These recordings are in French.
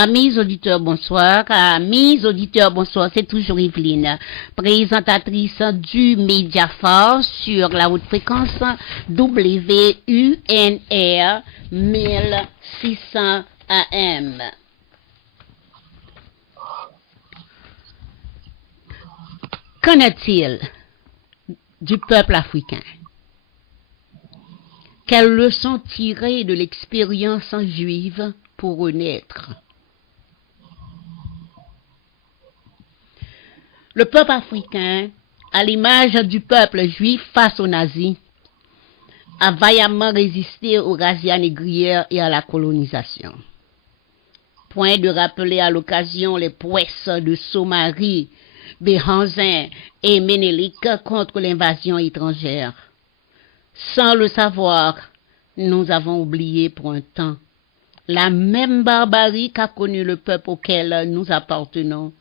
Amis auditeurs, bonsoir. Amis auditeurs, bonsoir. C'est toujours Evelyne, présentatrice du Mediaphare sur la haute fréquence WUNR 1600 AM. Qu'en est-il du peuple africain? Quelles leçons tirer de l'expérience juive pour renaître? Le peuple africain, à l'image du peuple juif face aux nazis, a vaillamment résisté aux razzias négrières et à la colonisation. Point de rappeler à l'occasion les prouesses de Somari, Béhanzin et Ménélique contre l'invasion étrangère. Sans le savoir, nous avons oublié pour un temps la même barbarie qu'a connue le peuple auquel nous appartenons,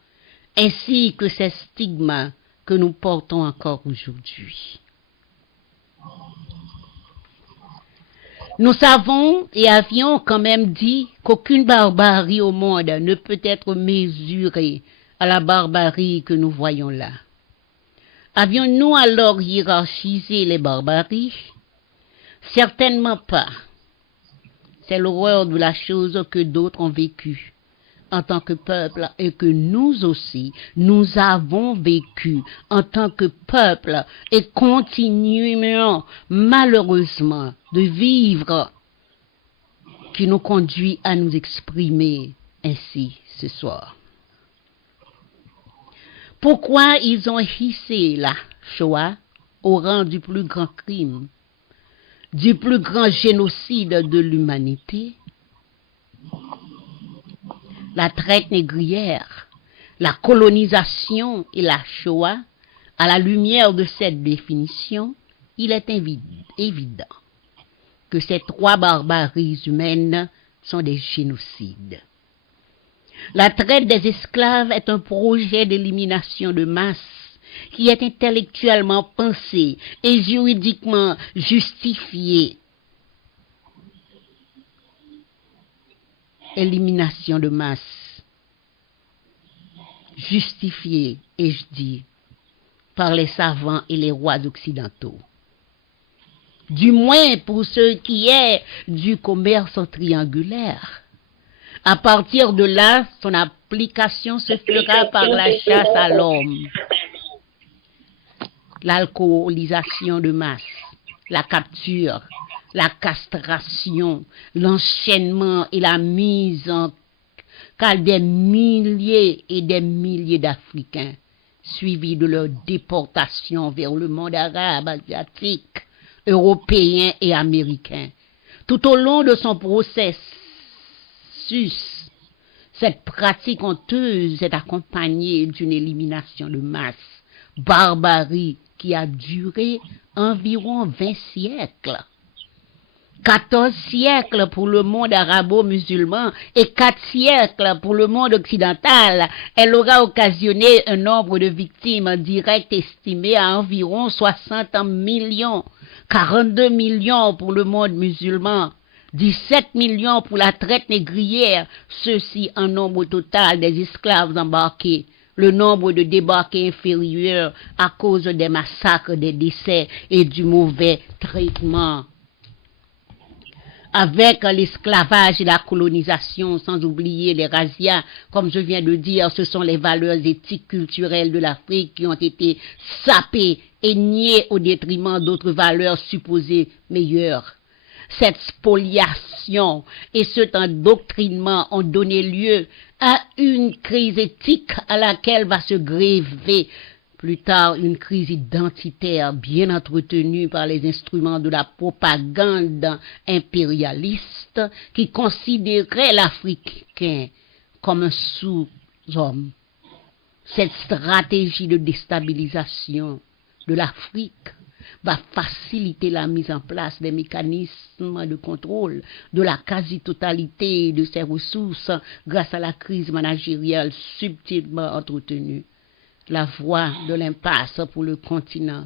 ainsi que ces stigmas que nous portons encore aujourd'hui. Nous savons et avions quand même dit qu'aucune barbarie au monde ne peut être mesurée à la barbarie que nous voyons là. Avions-nous alors hiérarchisé les barbaries? Certainement pas. C'est l'horreur de la chose que d'autres ont vécue en tant que peuple et que nous aussi, nous avons vécu en tant que peuple et continuons malheureusement de vivre qui nous conduit à nous exprimer ainsi ce soir. Pourquoi ils ont hissé la Shoah au rang du plus grand crime, du plus grand génocide de l'humanité? La traite négrière, la colonisation et la Shoah, à la lumière de cette définition, il est évident que ces trois barbaries humaines sont des génocides. La traite des esclaves est un projet d'élimination de masse qui est intellectuellement pensé et juridiquement justifié. Élimination de masse, justifiée, et je dis, par les savants et les rois occidentaux. Du moins pour ce qui est du commerce triangulaire. À partir de là, son application se fera par la chasse à l'homme, l'alcoolisation de masse, la capture, la castration, l'enchaînement et la mise en cale des milliers et des milliers d'Africains, suivis de leur déportation vers le monde arabe, asiatique, européen et américain. Tout au long de son processus, cette pratique honteuse est accompagnée d'une élimination de masse, barbarie qui a duré environ 20 siècles. 14 siècles pour le monde arabo-musulman et 4 siècles pour le monde occidental, elle aura occasionné un nombre de victimes directes estimé à environ 60 millions, 42 millions pour le monde musulman, 17 millions pour la traite négrière, ceci en nombre total des esclaves embarqués. Le nombre de débarqués inférieur à cause des massacres, des décès et du mauvais traitement. Avec l'esclavage et la colonisation, sans oublier les razzias, comme je viens de dire, ce sont les valeurs éthiques culturelles de l'Afrique qui ont été sapées et niées au détriment d'autres valeurs supposées meilleures. Cette spoliation et cet endoctrinement ont donné lieu à une crise éthique à laquelle va se greffer plus tard une crise identitaire bien entretenue par les instruments de la propagande impérialiste qui considérait l'Africain comme un sous-homme. Cette stratégie de déstabilisation de l'Afrique va faciliter la mise en place des mécanismes de contrôle de la quasi-totalité de ses ressources grâce à la crise managériale subtilement entretenue. La voie de l'impasse pour le continent,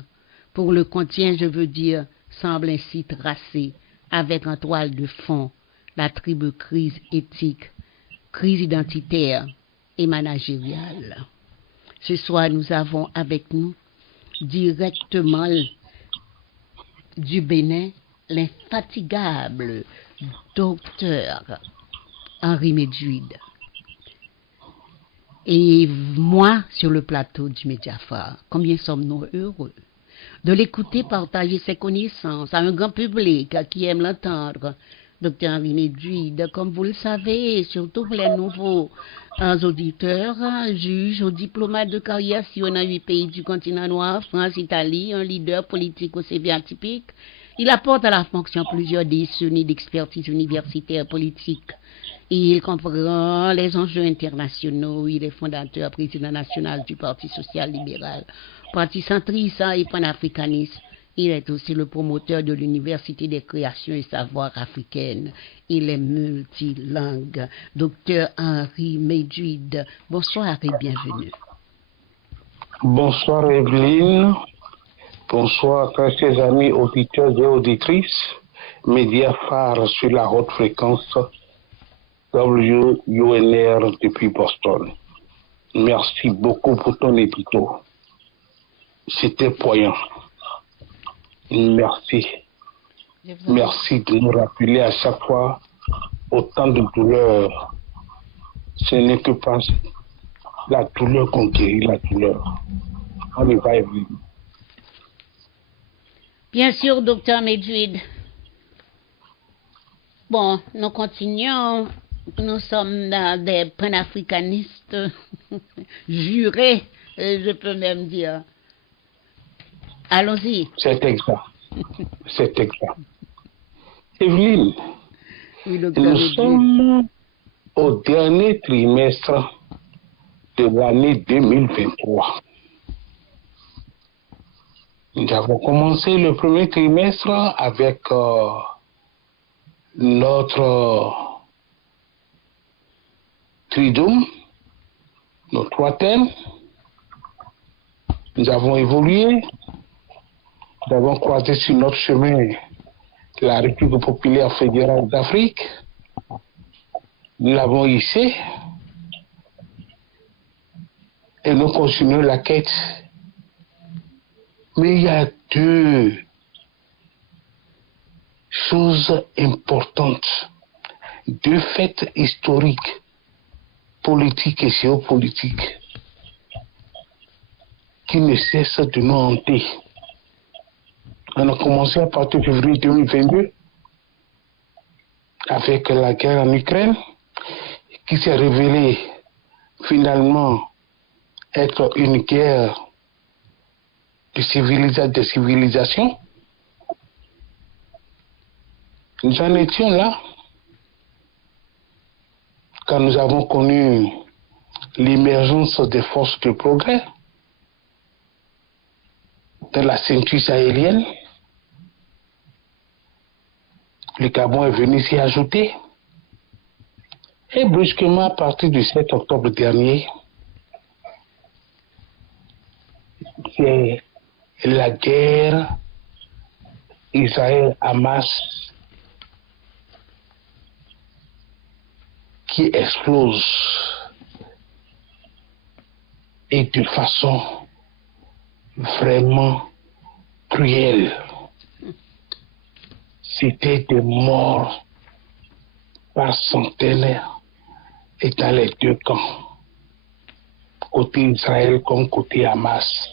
je veux dire, semble ainsi tracée avec en toile de fond la triple crise éthique crise identitaire et managériale. Ce soir, nous avons avec nous directement du Bénin l'infatigable docteur Henri Medjuid. Et moi, sur le plateau du Mediaphare, combien sommes-nous heureux de l'écouter partager ses connaissances à un grand public qui aime l'entendre. Docteur Henri Medjuid, comme vous le savez, surtout pour les nouveaux auditeurs, juge ou diplomate de carrière sillonnant 8 pays du continent noir, France, Italie, un leader politique au CV atypique. Il apporte à la fonction plusieurs décennies d'expertise universitaire politique. Il comprend les enjeux internationaux. Il est fondateur, président national du Parti social-libéral, parti centriste et panafricaniste. Il est aussi le promoteur de l'Université des créations et savoirs africaines. Il est multilingue. Docteur Henri Medjuid, bonsoir et bienvenue. Bonsoir Evelyne. Bonsoir très chers amis auditeurs et auditrices. Mediaphare sur la haute fréquence WUNR depuis Boston. Merci beaucoup pour ton édito. C'était poignant. Merci. Merci de nous rappeler à chaque fois autant de douleur. Ce n'est que pas la douleur qu'on guérit, la douleur. On y va, Evelyne. Bien sûr, docteur Medjuid. Bon, nous continuons. Nous sommes des panafricanistes jurés, je peux même dire. Allons-y. C'est exact. C'est exact. Evelyne, oui, nous sommes au dernier trimestre de l'année 2023. Nous avons commencé le premier trimestre avec notre triduum, nos 3 thèmes. Nous avons évolué, nous avons croisé sur notre chemin la République populaire fédérale d'Afrique. Nous l'avons hissé et nous continuons la quête. Mais il y a 2 choses importantes, 2 faits historiques, politiques et géopolitiques, qui ne cessent de nous hanter. On a commencé à partir de février 2022 avec la guerre en Ukraine, qui s'est révélée finalement être une guerre de civilisation. Nous en étions là quand nous avons connu l'émergence des forces de progrès dans la ceinture sahélienne. Le Gabon est venu s'y ajouter. Et brusquement, à partir du 7 octobre dernier, c'est la guerre Israël-Hamas qui explose et de façon vraiment cruelle. C'était des morts par centaines et dans les 2 camps, côté Israël comme côté Hamas.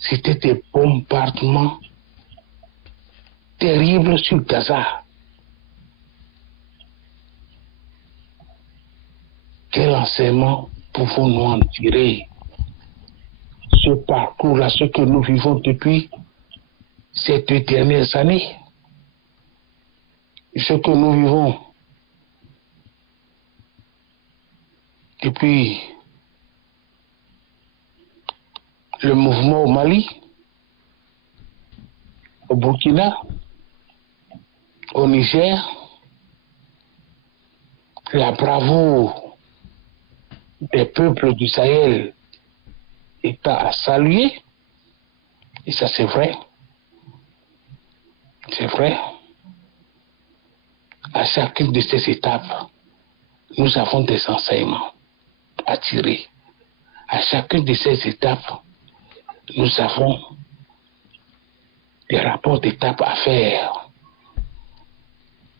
C'était des bombardements terribles sur Gaza. Quel enseignement pouvons-nous en tirer? Ce parcours-là, ce que nous vivons depuis ces 2 dernières années, ce que nous vivons depuis le mouvement au Mali, au Burkina, au Niger, la bravoure des peuples du Sahel est à saluer, et ça c'est vrai. C'est vrai. À chacune de ces étapes, nous avons des enseignements à tirer. À chacune de ces étapes, nous avons des rapports d'étape à faire.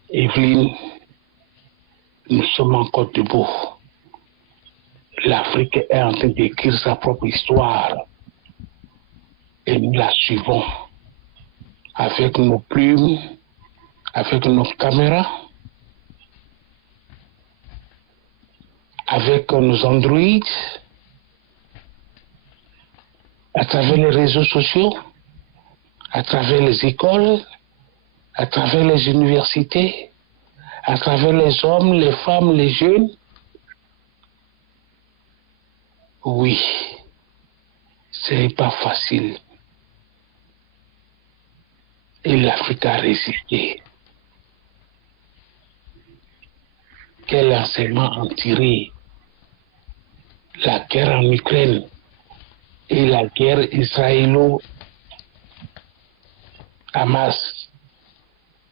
Evelyne, nous sommes encore debout. L'Afrique est en train d'écrire sa propre histoire et nous la suivons avec nos plumes, avec nos caméras, avec nos Android, à travers les réseaux sociaux, à travers les écoles, à travers les universités, à travers les hommes, les femmes, les jeunes. Oui, ce n'est pas facile. Et l'Afrique a résisté. Quel enseignement en tirer? La guerre en Ukraine et la guerre israélo-Hamas,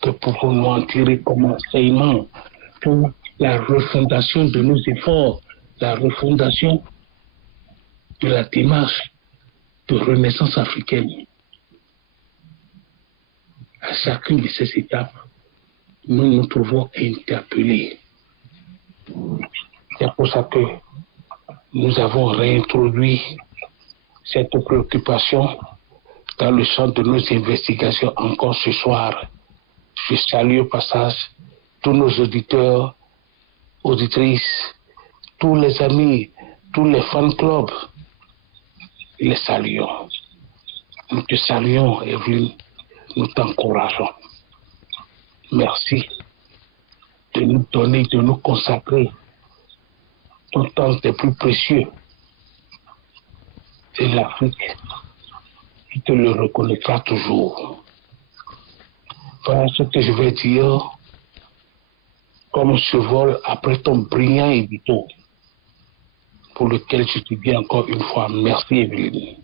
que pouvons-nous en tirer comme enseignement pour la refondation de nos efforts, la refondation de la démarche de renaissance africaine? À chacune de ces étapes, nous nous trouvons interpellés. C'est pour ça que nous avons réintroduit cette préoccupation dans le centre de nos investigations encore ce soir. Je salue au passage tous nos auditeurs, auditrices, tous les amis, tous les fan clubs. Les saluons. Nous te saluons, Evelyne. Nous t'encourageons. Merci de nous donner, de nous consacrer ton temps le plus précieux. C'est l'Afrique qui te le reconnaîtra toujours. Voilà ce que je vais dire comme survol après ton brillant édito, pour lequel je te dis encore une fois merci, Evelyne.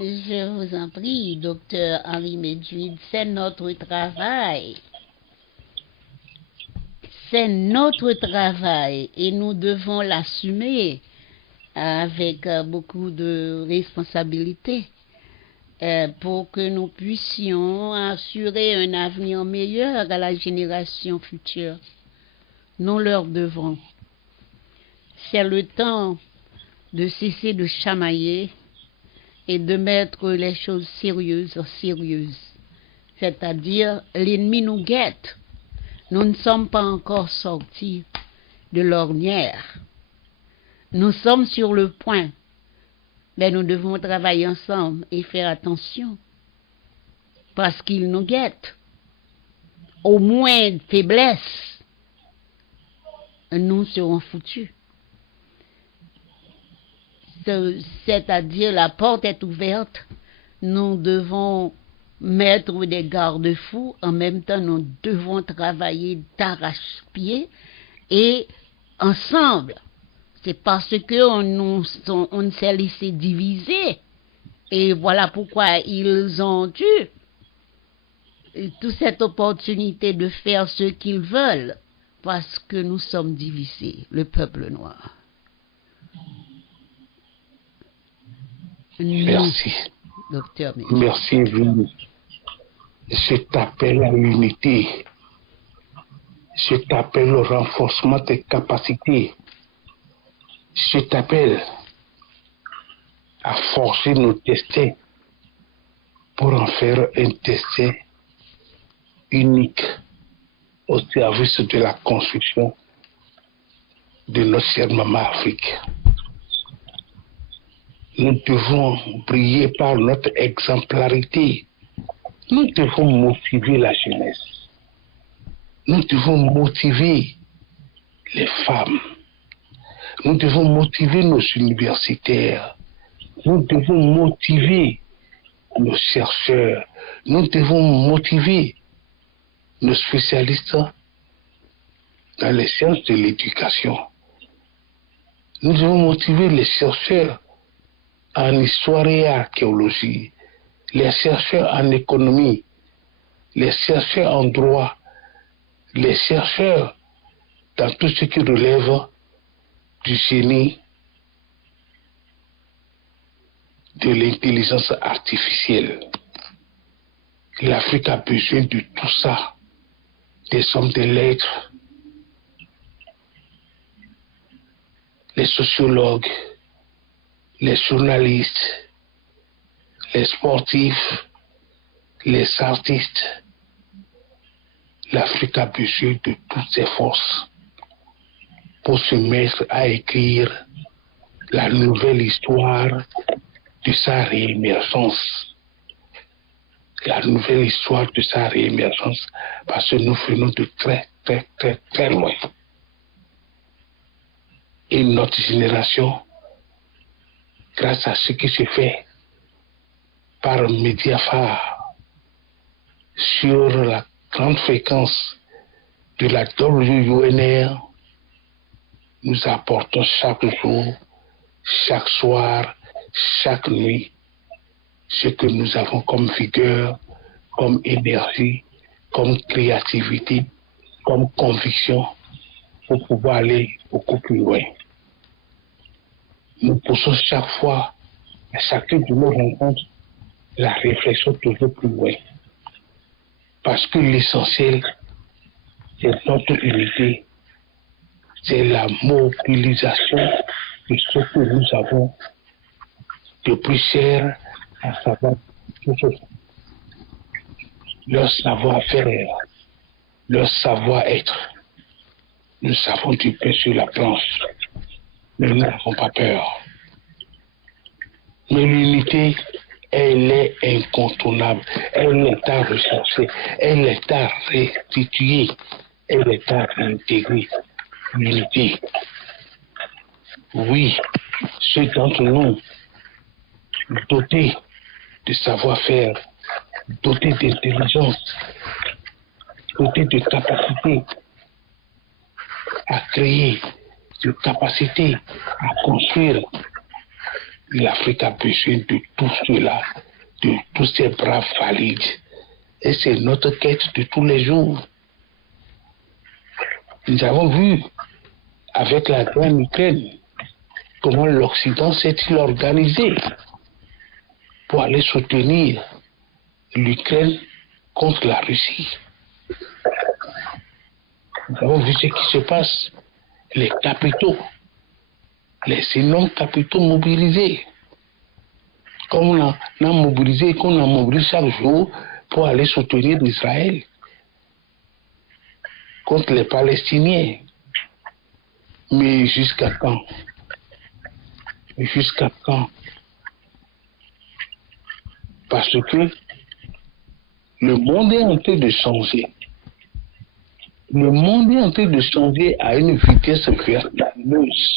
Je vous en prie, docteur Henri Medjuid, c'est notre travail. C'est notre travail et nous devons l'assumer avec beaucoup de responsabilité pour que nous puissions assurer un avenir meilleur à la génération future. Nous leur devons. C'est le temps de cesser de chamailler et de mettre les choses sérieuses en sérieuses. C'est-à-dire, l'ennemi nous guette. Nous ne sommes pas encore sortis de l'ornière. Nous sommes sur le point, mais nous devons travailler ensemble et faire attention, parce qu'ils nous guettent. Au moins de faiblesse, nous serons foutus. C'est-à-dire, la porte est ouverte, nous devons mettre des garde-fous, en même temps nous devons travailler d'arrache-pied et ensemble. C'est parce qu'on s'est laissé diviser. Et voilà pourquoi ils ont eu toute cette opportunité de faire ce qu'ils veulent, parce que nous sommes divisés, le peuple noir. Merci. Docteur Medjuid. Merci, Evelyne. Cet appel à l'unité, cet appel au renforcement des capacités, cet appel à forger nos destins pour en faire un destin unique au service de la construction de notre chère maman Afrique. Nous devons briller par notre exemplarité. Nous devons motiver la jeunesse. Nous devons motiver les femmes. Nous devons motiver nos universitaires. Nous devons motiver nos chercheurs. Nous devons motiver nos spécialistes dans les sciences de l'éducation. Nous devons motiver les chercheurs en histoire et archéologie, les chercheurs en économie, les chercheurs en droit, les chercheurs dans tout ce qui relève du génie, de l'intelligence artificielle. L'Afrique a besoin de tout ça, des hommes de lettres, les sociologues, les journalistes, les sportifs, les artistes. L'Afrique a besoin de toutes ses forces pour se mettre à écrire la nouvelle histoire de sa réémergence. La nouvelle histoire de sa réémergence, parce que nous venons de très, très, très, très loin. Et notre génération, grâce à ce qui se fait par Mediapart, sur la grande fréquence de la WUNR, nous apportons chaque jour, chaque soir, chaque nuit, ce que nous avons comme vigueur, comme énergie, comme créativité, comme conviction pour pouvoir aller beaucoup plus loin. Nous poussons chaque fois, à chacune de nos rencontres, la réflexion toujours plus loin. Parce que l'essentiel, c'est notre unité, c'est la mobilisation de ce que nous avons de plus cher, à savoir leur savoir-faire, leur savoir-être. Nous savons du pain sur la planche, mais nous n'avons pas peur. Mais l'unité, elle est incontournable, elle est à rechercher, elle est à restituer, elle est à intégrer. L'unité. Oui, ceux d'entre nous dotés de savoir-faire, dotés d'intelligence, dotés de capacité à créer, de capacité à construire. L'Afrique a besoin de tout cela, de tous ces braves valides. Et c'est notre quête de tous les jours. Nous avons vu, avec la guerre en Ukraine, comment l'Occident s'est-il organisé pour aller soutenir l'Ukraine contre la Russie. Nous avons vu ce qui se passe, les capitaux, les énormes capitaux mobilisés. Comme on a mobilisé, qu'on a mobilisé chaque jour pour aller soutenir Israël contre les Palestiniens. Mais jusqu'à quand? Jusqu'à quand? Parce que le monde est en train de changer. Le monde est en train de changer à une vitesse vertigineuse.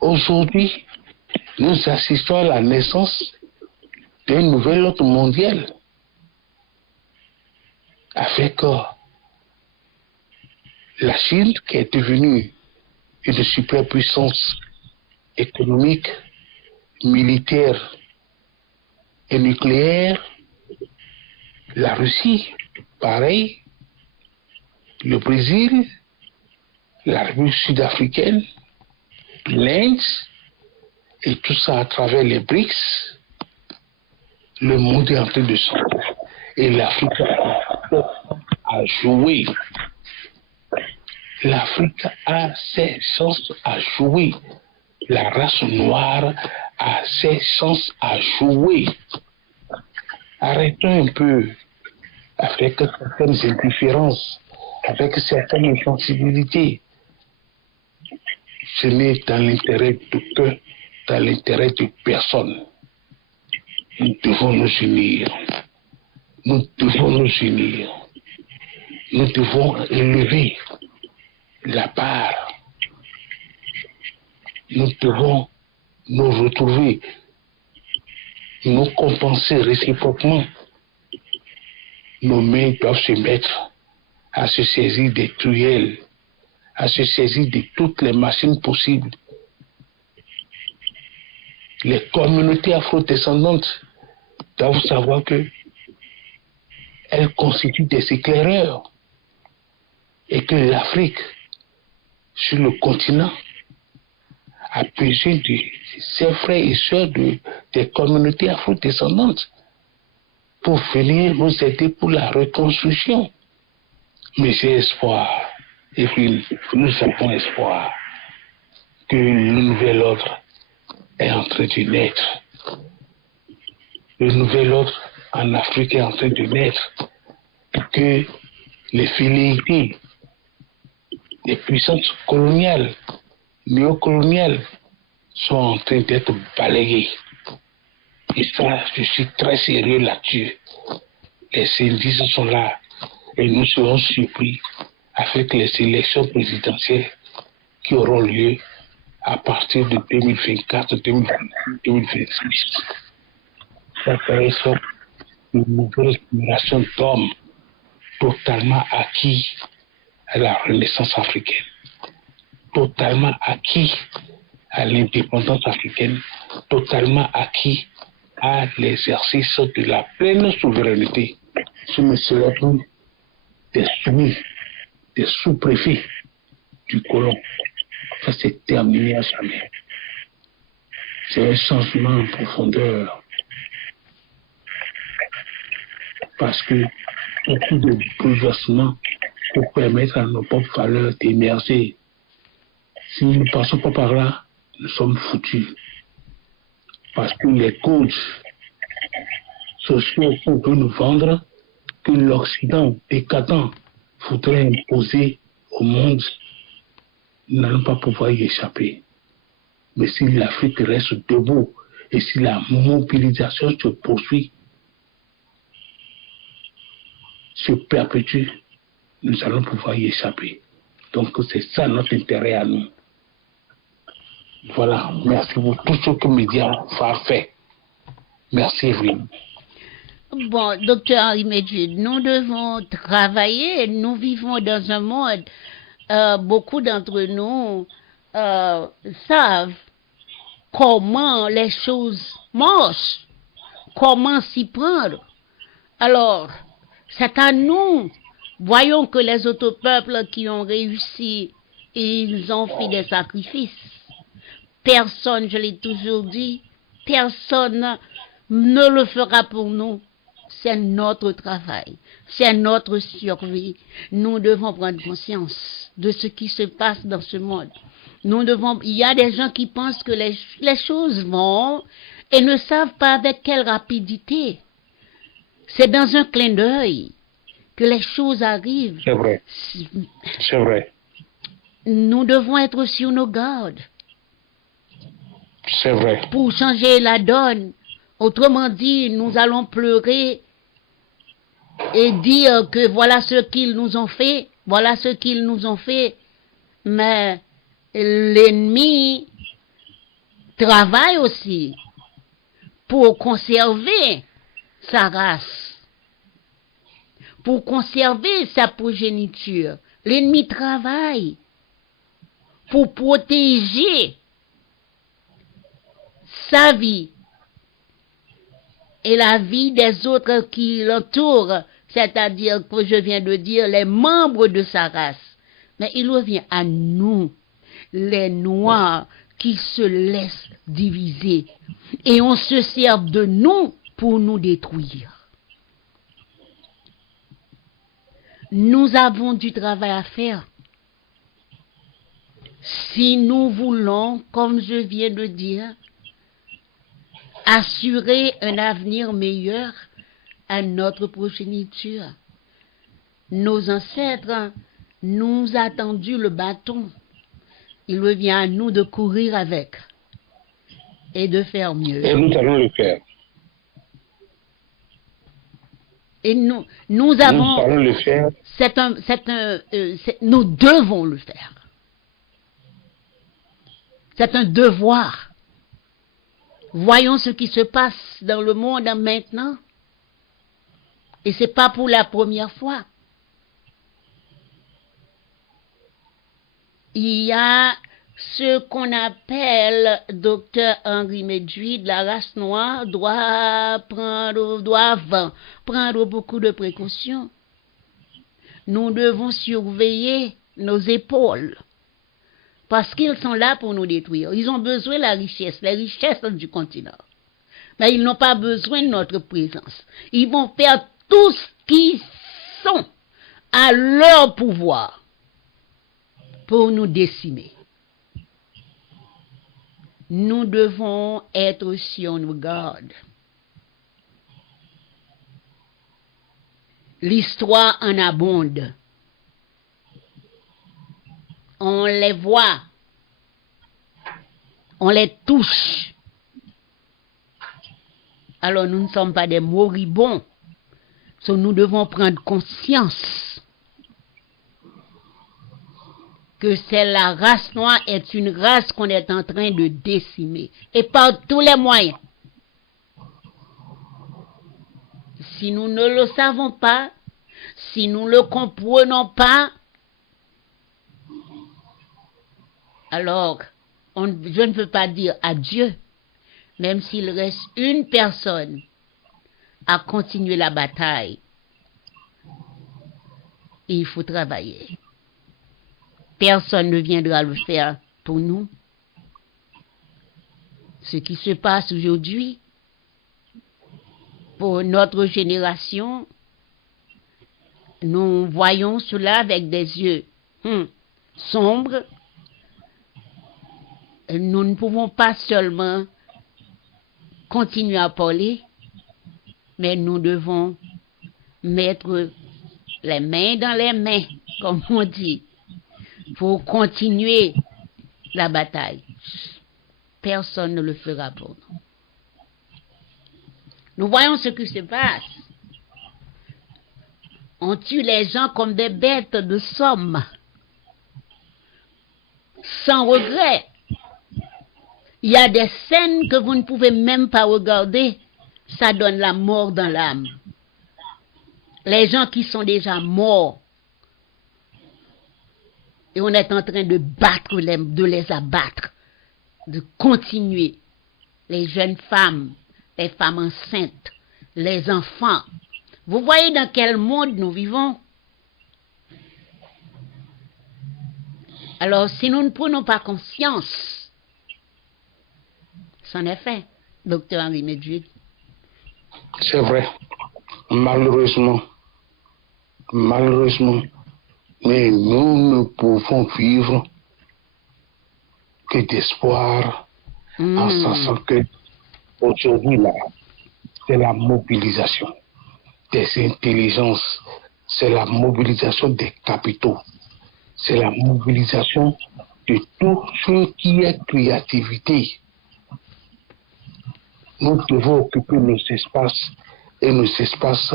Aujourd'hui, nous assistons à la naissance d'un nouvel ordre mondial avec la Chine qui est devenue une superpuissance économique, militaire et nucléaire. La Russie, pareil. Le Brésil, la République sud-africaine, l'Inde, et tout ça à travers les BRICS. Le monde est en train de changer. Et l'Afrique a joué. L'Afrique a ses chances à jouer. La race noire a ses chances à jouer. Arrêtons un peu avec certaines indifférences, avec certaines insensibilités. Ce n'est dans l'intérêt de dans l'intérêt de personne. Nous devons nous unir. Nous devons nous unir. Nous devons élever la barre. Nous devons nous retrouver, nous compenser réciproquement. Nos mains doivent se mettre à se saisir des truelles, à se saisir de toutes les machines possibles. Les communautés afrodescendantes doivent savoir que elles constituent des éclaireurs. et que l'Afrique, sur le continent, a besoin de ses frères et sœurs des communautés afro-descendantes pour venir nous aider pour la reconstruction. Mais j'ai espoir, et puis nous avons espoir que le nouvel ordre est en train de naître. Le nouvel ordre en Afrique est en train de naître. Que les velléités des puissances coloniales, néocoloniales, sont en train d'être balayées. Et ça, je suis très sérieux là-dessus. Les indices sont là et nous serons surpris avec les élections présidentielles qui auront lieu à partir de 2024, 2026. Ça serait une nouvelle génération d'hommes totalement acquis à la renaissance africaine, totalement acquis à l'indépendance africaine, totalement acquis à l'exercice de la pleine souveraineté. Ce ne serait plus des soumis, des sous-préfets du colon. Ça s'est terminé à jamais. C'est un changement en profondeur. Parce que beaucoup de bouleversements pour permettre à nos propres valeurs d'émerger. Si nous ne passons pas par là, nous sommes foutus. Parce que les coachs sociaux qu'on veut nous vendre, que l'Occident décadent voudrait imposer au monde, nous n'allons pas pouvoir y échapper. Mais si l'Afrique reste debout et si la mobilisation se poursuit, se perpétue, nous allons pouvoir y échapper. Donc c'est ça notre intérêt à nous. Voilà, merci pour tout ce que Média a fait. Merci Evelyne. Bon, docteur Henri Medjid, nous devons travailler, nous vivons dans un monde, beaucoup d'entre nous savent comment les choses marchent, comment s'y prendre. Alors, c'est à nous. Voyons que les autres peuples qui ont réussi, ils ont fait des sacrifices. Personne, je l'ai toujours dit, personne ne le fera pour nous. C'est notre travail, c'est notre survie. Nous devons prendre conscience de ce qui se passe dans ce monde. Il y a des gens qui pensent que les choses vont et ne savent pas avec quelle rapidité. C'est dans un clin d'œil que les choses arrivent. C'est vrai. C'est vrai. Nous devons être sur nos gardes. C'est vrai. Pour changer la donne. Autrement dit, nous allons pleurer et dire que voilà ce qu'ils nous ont fait, voilà ce qu'ils nous ont fait. Mais l'ennemi travaille aussi pour conserver sa race, pour conserver sa progéniture. L'ennemi travaille pour protéger sa vie et la vie des autres qui l'entourent, c'est-à-dire que je viens de dire les membres de sa race. Mais il revient à nous, les Noirs, qui se laissent diviser. Et on se sert de nous pour nous détruire. Nous avons du travail à faire. Si nous voulons, comme je viens de dire, assurer un avenir meilleur à notre progéniture. Nos ancêtres nous ont tendu le bâton. Il revient à nous de courir avec et de faire mieux. Et nous allons le faire. Et nous Nous allons le faire. Nous devons le faire. C'est un devoir. Voyons ce qui se passe dans le monde maintenant. Et c'est pas pour la première fois. Il y a ce qu'on appelle, docteur Henri Medjid, la race noire doit prendre beaucoup de précautions. nous devons surveiller nos épaules. Parce qu'ils sont là pour nous détruire. Ils ont besoin de la richesse, les richesses du continent. Mais ils n'ont pas besoin de notre présence. Ils vont faire tout ce qu'ils sont à leur pouvoir pour nous décimer. Nous devons être sur nos gardes. L'histoire en abonde. On les voit, on les touche. Alors nous ne sommes pas des moribonds. Nous devons prendre conscience que la race noire est une race qu'on est en train de décimer. Et par tous les moyens. Si nous ne le savons pas, si nous ne le comprenons pas, alors je ne peux pas dire adieu, même s'il reste une personne à continuer la bataille. Il faut travailler. Personne ne viendra le faire pour nous. Ce qui se passe aujourd'hui, pour notre génération, nous voyons cela avec des yeux sombres. Nous ne pouvons pas seulement continuer à parler, mais nous devons mettre les mains dans les mains, comme on dit, pour continuer la bataille. Personne ne le fera pour nous. Nous voyons ce qui se passe. On tue les gens comme des bêtes de somme, sans regret. Il y a des scènes que vous ne pouvez même pas regarder. Ça donne la mort dans l'âme. Les gens qui sont déjà morts. Et on est en train de de les abattre. De continuer. Les jeunes femmes, les femmes enceintes, les enfants. Vous voyez dans quel monde nous vivons? Alors, si nous ne prenons pas conscience, c'en est fait, docteur Henri Medjid. C'est vrai. Malheureusement, mais nous ne pouvons vivre que d'espoir en sachant que aujourd'hui, là, c'est la mobilisation des intelligences, c'est la mobilisation des capitaux, c'est la mobilisation de tout ce qui est créativité. Nous devons occuper nos espaces et nos espaces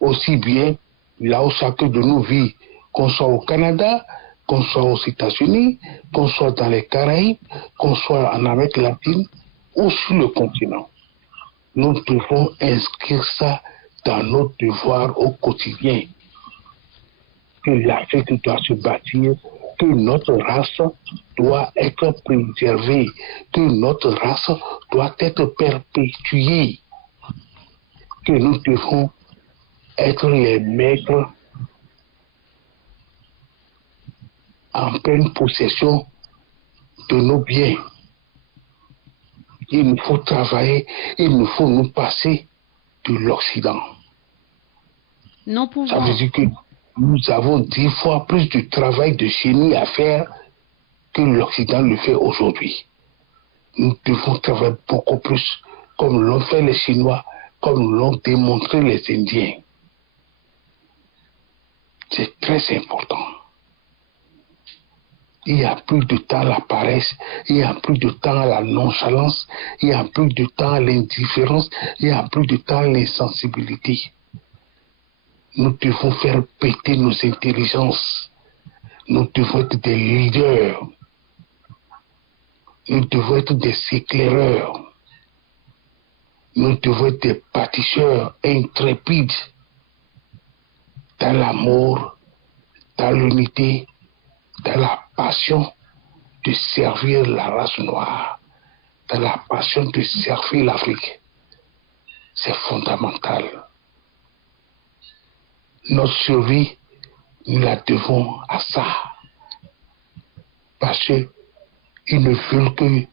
aussi bien là où chacun de nous vit, qu'on soit au Canada, qu'on soit aux États-Unis, qu'on soit dans les Caraïbes, qu'on soit en Amérique latine ou sur le continent. Nous devons inscrire ça dans notre devoir au quotidien. Que l'Afrique doit se bâtir, que notre race doit être préservée, que notre race doit être perpétuée, que nous devons être les maîtres en pleine possession de nos biens. Il nous faut travailler, il nous faut nous passer de l'Occident. Ça veut dire que nous avons 10 fois plus de travail de génie à faire que l'Occident le fait aujourd'hui. Nous devons travailler beaucoup plus, comme l'ont fait les Chinois, comme l'ont démontré les Indiens. C'est très important. Il n'y a plus de temps à la paresse, il n'y a plus de temps à la nonchalance, il n'y a plus de temps à l'indifférence, il n'y a plus de temps à l'insensibilité. Nous devons faire péter nos intelligences. Nous devons être des leaders. Nous devons être des éclaireurs. Nous devons être des bâtisseurs intrépides dans l'amour, dans l'unité, dans la passion de servir la race noire, dans la passion de servir l'Afrique. C'est fondamental. notre survie, nous la devons à ça. Parce qu'ils ne veulent que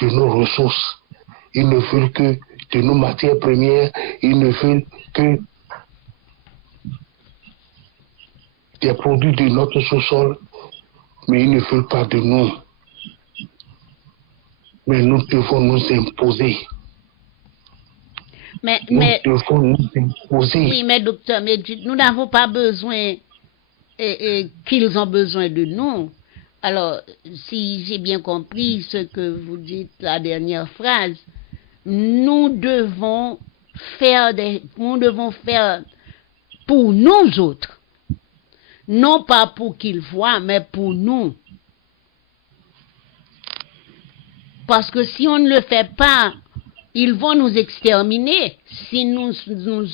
de nos ressources, ils ne veulent que de nos matières premières, ils ne veulent que des produits de notre sous-sol, mais ils ne veulent pas de nous. Mais nous devons nous imposer. Nous devons nous imposer. Oui, mais docteur, nous n'avons pas besoin qu'ils ont besoin de nous. Alors, si j'ai bien compris ce que vous dites, la dernière phrase, nous devons faire pour nous autres. Non pas pour qu'ils voient, mais pour nous. Parce que si on ne le fait pas, ils vont nous exterminer. Si nous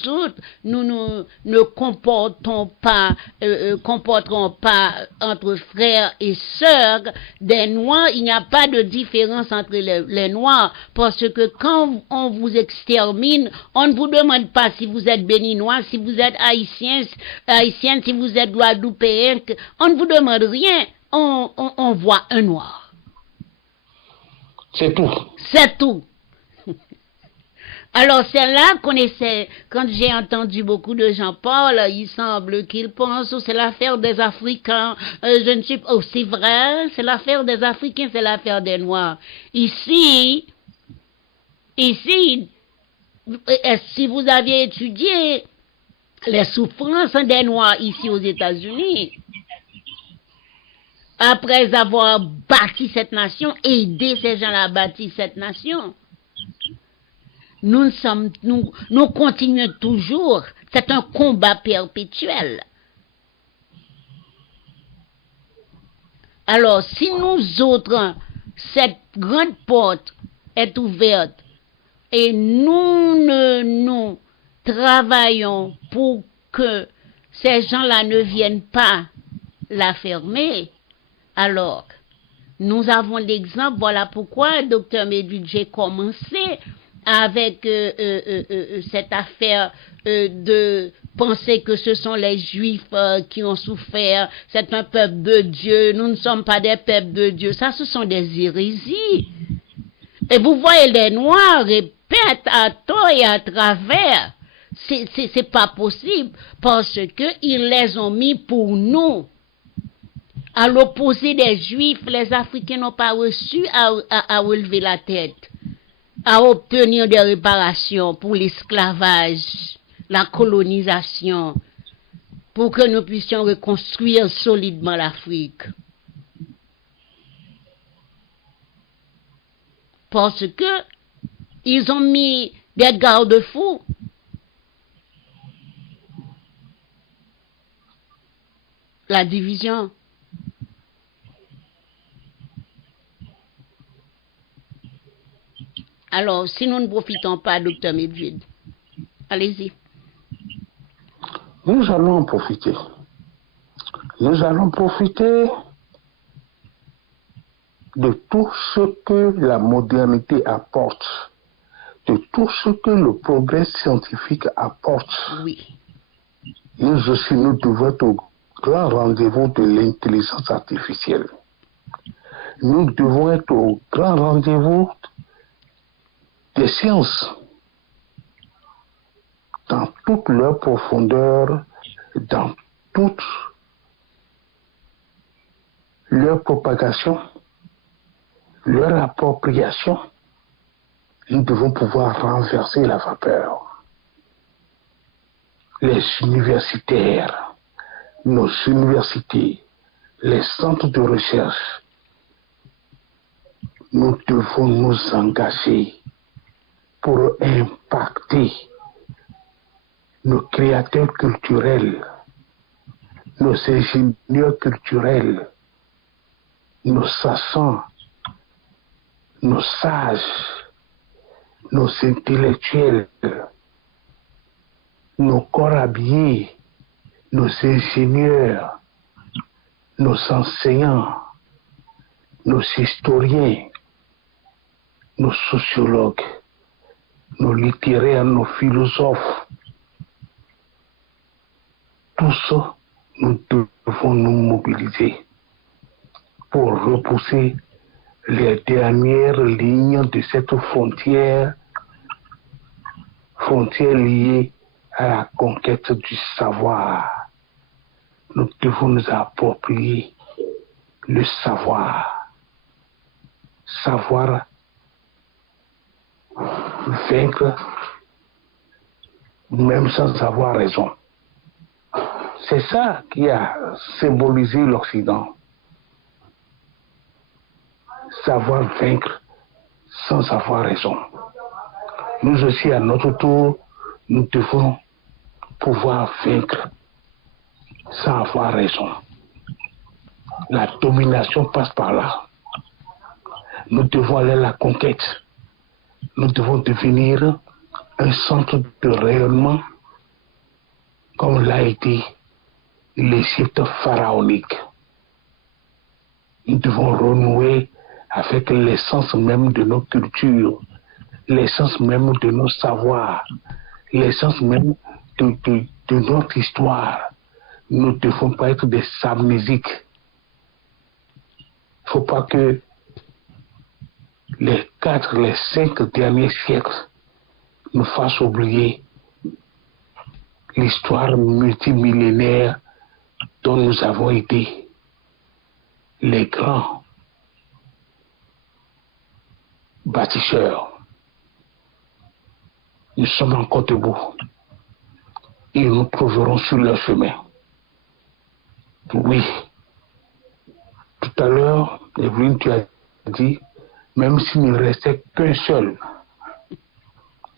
autres, nous ne comporterons pas entre frères et sœurs des Noirs, il n'y a pas de différence entre les Noirs. Parce que quand on vous extermine, on ne vous demande pas si vous êtes béninois, si vous êtes haïtienne, si vous êtes guadeloupéen. On ne vous demande rien. On voit un Noir. C'est tout. C'est tout. Alors, c'est là qu'on essaie, quand j'ai entendu beaucoup de gens parler, il semble qu'ils pensent que c'est l'affaire des Africains, je ne sais pas, c'est vrai, c'est l'affaire des Africains, c'est l'affaire des Noirs. Ici, si vous aviez étudié les souffrances des Noirs ici aux États-Unis, après avoir bâti cette nation, aidé ces gens à bâtir cette nation, nous continuons toujours. C'est un combat perpétuel. Alors, si nous autres, cette grande porte est ouverte et nous travaillons pour que ces gens-là ne viennent pas la fermer, alors, nous avons l'exemple. Voilà pourquoi, Dr. Medud, j'ai commencé avec cette affaire de penser que ce sont les Juifs qui ont souffert, c'est un peuple de Dieu, nous ne sommes pas des peuples de Dieu. Ça, ce sont des hérésies. Et vous voyez, les Noirs répètent à tort et à travers. C'est pas possible parce que ils les ont mis pour nous. À l'opposé des Juifs, les Africains n'ont pas reçu à relever la tête, à obtenir des réparations pour l'esclavage, la colonisation, pour que nous puissions reconstruire solidement l'Afrique. Parce que ils ont mis des garde-fous. La division. Alors, si nous ne profitons pas, Dr. Medud, allez-y. Nous allons en profiter. Nous allons profiter de tout ce que la modernité apporte, de tout ce que le progrès scientifique apporte. Oui. Nous aussi, nous devons être au grand rendez-vous de l'intelligence artificielle. Nous devons être au grand rendez-vous des sciences, dans toute leur profondeur, dans toute leur propagation, leur appropriation. Nous devons pouvoir renverser la vapeur. Les universitaires, nos universités, les centres de recherche, nous devons nous engager pour impacter nos créateurs culturels, nos ingénieurs culturels, nos sassants, nos sages, nos intellectuels, nos corps habillés, nos ingénieurs, nos enseignants, nos historiens, nos sociologues, nos littéraires, nos philosophes, tous, nous devons nous mobiliser pour repousser les dernières lignes de cette frontière liée à la conquête du savoir. Nous devons nous approprier le savoir. Savoir vaincre même sans avoir raison. C'est ça qui a symbolisé l'Occident. Savoir vaincre sans avoir raison. Nous aussi, à notre tour, nous devons pouvoir vaincre sans avoir raison. La domination passe par là. Nous devons aller à la conquête. Nous devons devenir un centre de rayonnement comme l'a été l'Égypte pharaonique. Nous devons renouer avec l'essence même de nos cultures, l'essence même de nos savoirs, l'essence même de notre histoire. Nous ne devons pas être des amnésiques. Il ne faut pas que les 4, les 5 derniers siècles nous fassent oublier l'histoire multimillénaire dont nous avons été les grands bâtisseurs. Nous sommes encore debout et nous trouverons sur leur chemin. Oui, tout à l'heure, Evelyne, tu as dit, même s'il ne restait qu'un seul,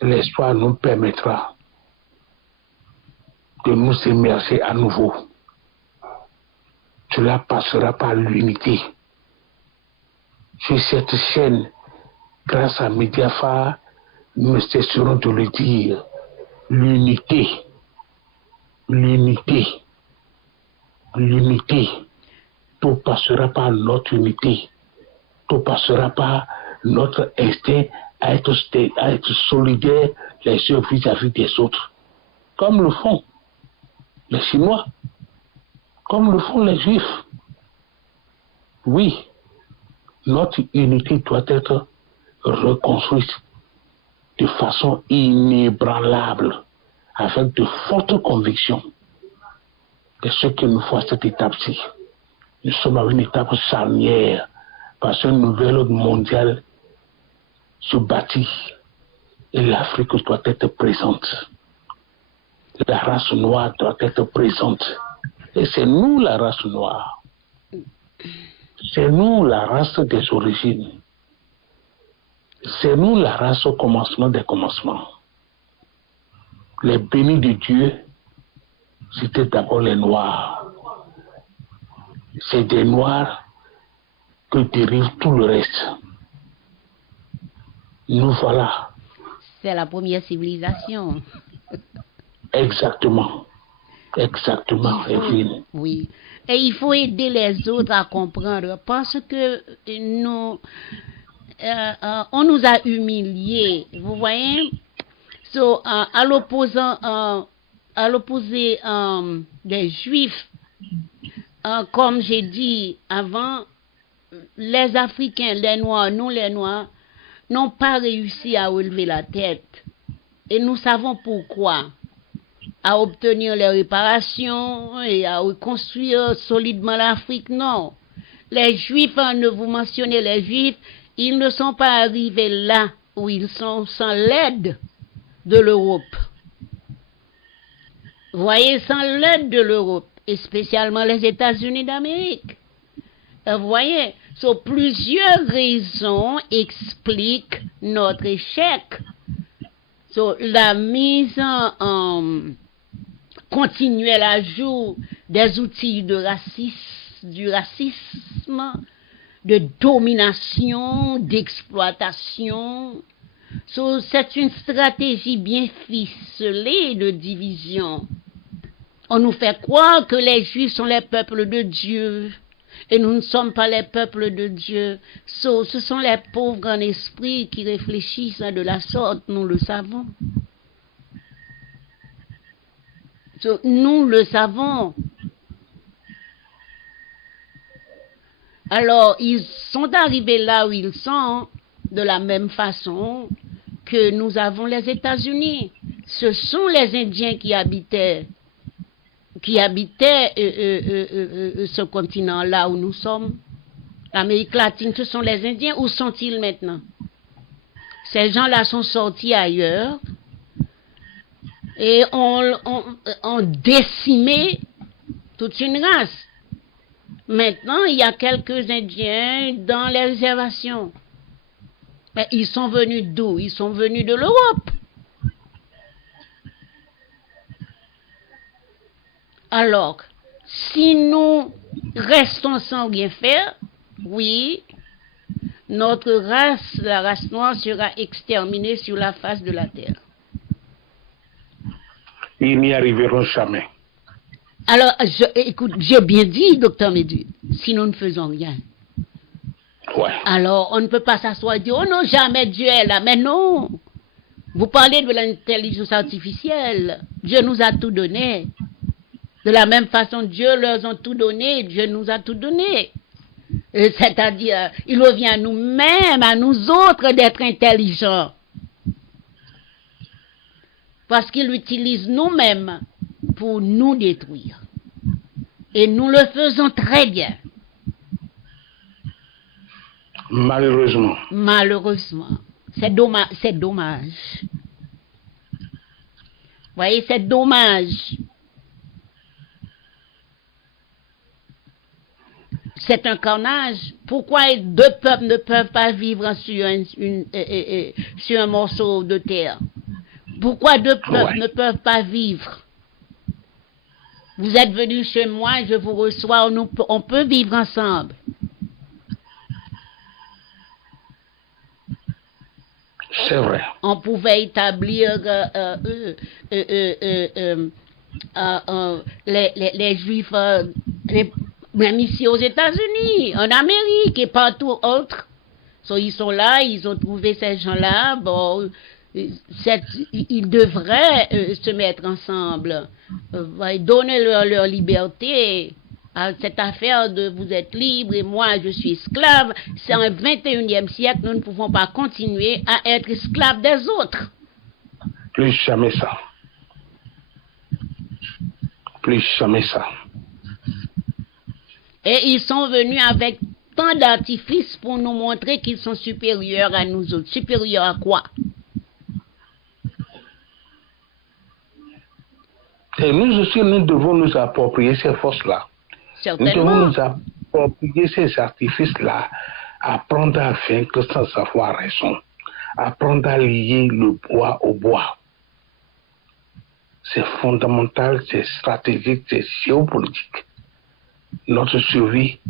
l'espoir nous permettra de nous émerger à nouveau. Cela passera par l'unité. Sur cette chaîne, grâce à Mediapart, nous ne cesserons de le dire. L'unité, l'unité, l'unité. Tout passera par notre unité. Tout passera par notre instinct à être solidaires les uns vis-à-vis des autres. Comme le font les Chinois, comme le font les Juifs. Oui, notre unité doit être reconstruite de façon inébranlable, avec de fortes convictions. C'est ce qu'il nous faut à cette étape-ci. Nous sommes à une étape charnière, parce qu'une nouvelle ordre mondiale se bâtit et l'Afrique doit être présente. La race noire doit être présente. Et c'est nous la race noire. C'est nous la race des origines. C'est nous la race au commencement des commencements. Les bénis de Dieu, c'était d'abord les Noirs. C'est des Noirs que dérive tout le reste. Nous voilà. C'est la première civilisation. Exactement. Exactement, Evelyne. Oui. Et il faut aider les autres à comprendre parce que on nous a humiliés. Vous voyez? À l'opposé des Juifs, comme j'ai dit avant, les Africains, les Noirs, nous les Noirs, n'ont pas réussi à relever la tête. Et nous savons pourquoi. À obtenir les réparations et à reconstruire solidement l'Afrique, non. Les Juifs, ne vous mentionnez les Juifs, ils ne sont pas arrivés là où ils sont sans l'aide de l'Europe. Voyez, sans l'aide de l'Europe, et spécialement les États-Unis d'Amérique. Vous voyez, plusieurs raisons expliquent notre échec. La mise en continuelle à jour des outils du racisme, de domination, d'exploitation. C'est une stratégie bien ficelée de division. On nous fait croire que les Juifs sont les peuples de Dieu. Et nous ne sommes pas les peuples de Dieu. Ce sont les pauvres en esprit qui réfléchissent de la sorte, nous le savons. Nous le savons. Alors, ils sont arrivés là où ils sont de la même façon que nous avons les États-Unis. Ce sont les Indiens qui habitaient ce continent-là où nous sommes. L'Amérique latine, ce sont les Indiens. Où sont-ils maintenant? Ces gens-là sont sortis ailleurs et ont décimé toute une race. Maintenant, il y a quelques Indiens dans les réservations. Mais ils sont venus d'où? Ils sont venus de l'Europe. Alors, si nous restons sans rien faire, oui, notre race, la race noire, sera exterminée sur la face de la terre. Ils n'y arriveront jamais. Alors, écoute, j'ai bien dit, docteur Médu, si nous ne faisons rien. Ouais. Alors, on ne peut pas s'asseoir et dire, oh non, jamais Dieu est là. Mais non, vous parlez de l'intelligence artificielle. Dieu nous a tout donné. De la même façon, Dieu leur a tout donné, Dieu nous a tout donné. C'est-à-dire, il revient à nous-mêmes, à nous autres, d'être intelligents. Parce qu'il utilise nous-mêmes pour nous détruire. Et nous le faisons très bien. Malheureusement. Malheureusement. C'est dommage. C'est dommage. Vous voyez, c'est dommage. C'est un carnage. Pourquoi deux peuples ne peuvent pas vivre sur un morceau de terre? Pourquoi deux peuples ne peuvent pas vivre? Vous êtes venus chez moi, je vous reçois, on peut vivre ensemble. C'est vrai. On pouvait établir les Juifs, même ici aux États-Unis, en Amérique et partout autre. Ils sont là, ils ont trouvé ces gens-là. Bon, ils devraient se mettre ensemble, donner leur liberté à cette affaire de vous êtes libre et moi je suis esclave. C'est en 21e siècle, nous ne pouvons pas continuer à être esclaves des autres. Plus jamais ça. Plus jamais ça. Et ils sont venus avec tant d'artifices pour nous montrer qu'ils sont supérieurs à nous autres. Supérieurs à quoi? Et nous aussi, nous devons nous approprier ces forces-là. Certainement. Nous devons nous approprier ces artifices-là, apprendre à vaincre sans savoir raison, apprendre à lier le bois au bois. C'est fondamental, c'est stratégique, c'est géopolitique. Notre survie,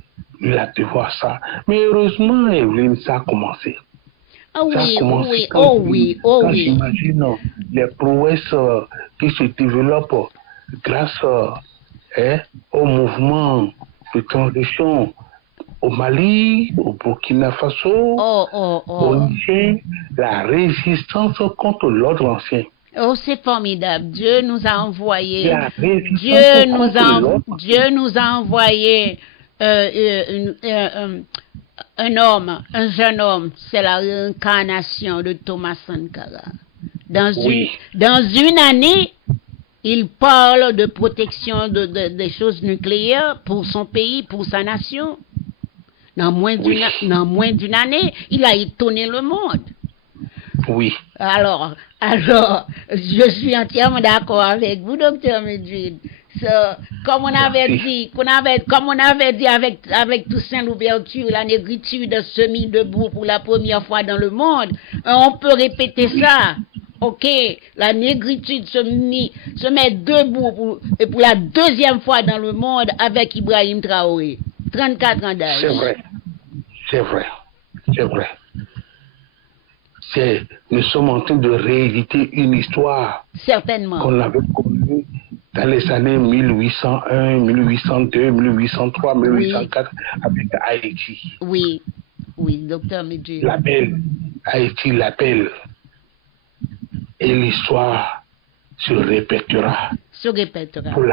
nous la devons à ça. Mais heureusement, Evelyne, ça a commencé. Ah oui, oui, oh oui, oh quand oui. j'imagine les prouesses qui se développent grâce au mouvement de transition au Mali, au Burkina Faso, au Niger, la résistance contre l'ordre ancien. Oh, c'est formidable. Dieu nous a envoyé. Dieu nous a envoyé un homme, un jeune homme. C'est la réincarnation de Thomas Sankara. Dans une année, il parle de protection des choses nucléaires pour son pays, pour sa nation. Dans moins d'une année, il a étonné le monde. Oui. Alors, je suis entièrement d'accord avec vous, docteur Medjid. Comme on avait dit avec Toussaint Louverture, la négritude se mit debout pour la première fois dans le monde. On peut répéter ça. Ok, la négritude se met debout pour la deuxième fois dans le monde avec Ibrahim Traoré. 34 ans d'âge. C'est vrai. Nous sommes en train de rééditer une histoire. Certainement. Qu'on avait connue dans les années 1801, 1802, 1803, 1804 avec Haïti. Oui, docteur Medjid. Haïti l'appelle. Et l'histoire se répétera Se répétera. Pour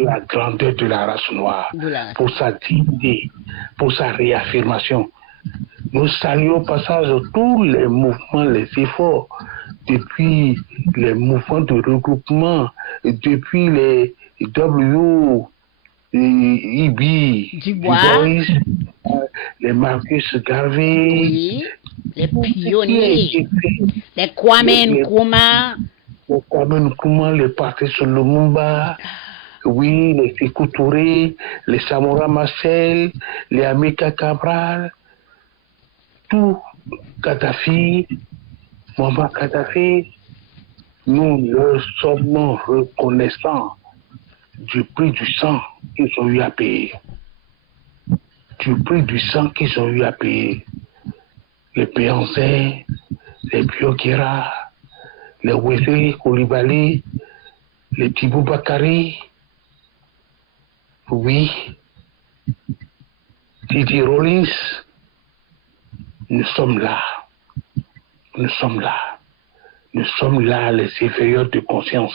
la grandeur de la race noire, pour sa dignité, pour sa réaffirmation. Nous saluons au passage tous les mouvements, les efforts, depuis les mouvements de regroupement, depuis les IB, Dubois, les Marcus Garvey, oui, les pionniers, les Kwame Nkrumah, les Patrice Lumumba, oui, les Sékou Touré, les Samora Machel, les Amilcar Cabral, tout Kadhafi, Muammar Kadhafi, nous leur sommes reconnaissants du prix du sang qu'ils ont eu à payer. Du prix du sang qu'ils ont eu à payer. Les Péancins, les Biokera, les Wesley Koulibaly, les Thibou Bakary, oui, Didier Rollins, nous sommes là. Nous sommes là. Nous sommes là les éveilleurs de conscience.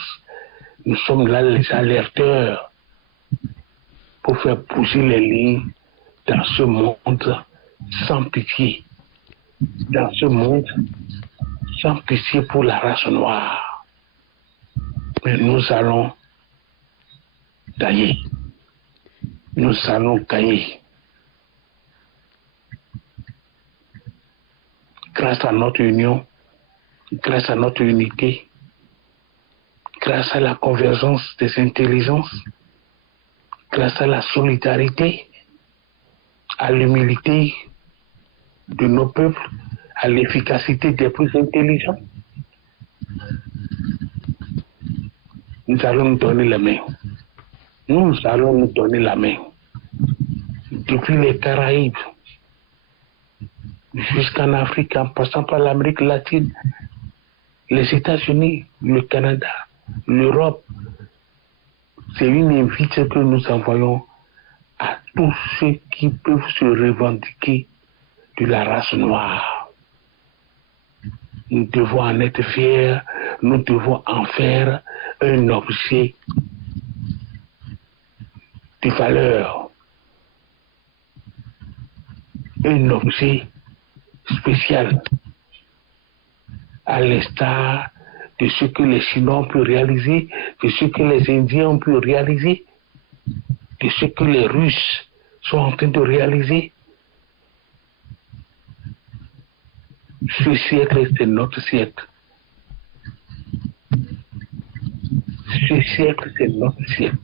Nous sommes là les alerteurs pour faire bouger les lignes dans ce monde sans pitié. Dans ce monde sans pitié pour la race noire. Mais nous allons gagner. Nous allons gagner. Grâce à notre union, grâce à notre unité, grâce à la convergence des intelligences, grâce à la solidarité, à l'humilité de nos peuples, à l'efficacité des plus intelligents, nous allons nous donner la main. Nous allons nous donner la main. Depuis les Caraïbes, jusqu'en Afrique, en passant par l'Amérique latine, les États-Unis, le Canada, l'Europe, c'est une invite que nous envoyons à tous ceux qui peuvent se revendiquer de la race noire. Nous devons en être fiers, nous devons en faire un objet de valeur, un objet spécial, à l'instar de ce que les Chinois ont pu réaliser, de ce que les Indiens ont pu réaliser, de ce que les Russes sont en train de réaliser. Ce siècle, c'est notre siècle. Ce siècle, c'est notre siècle.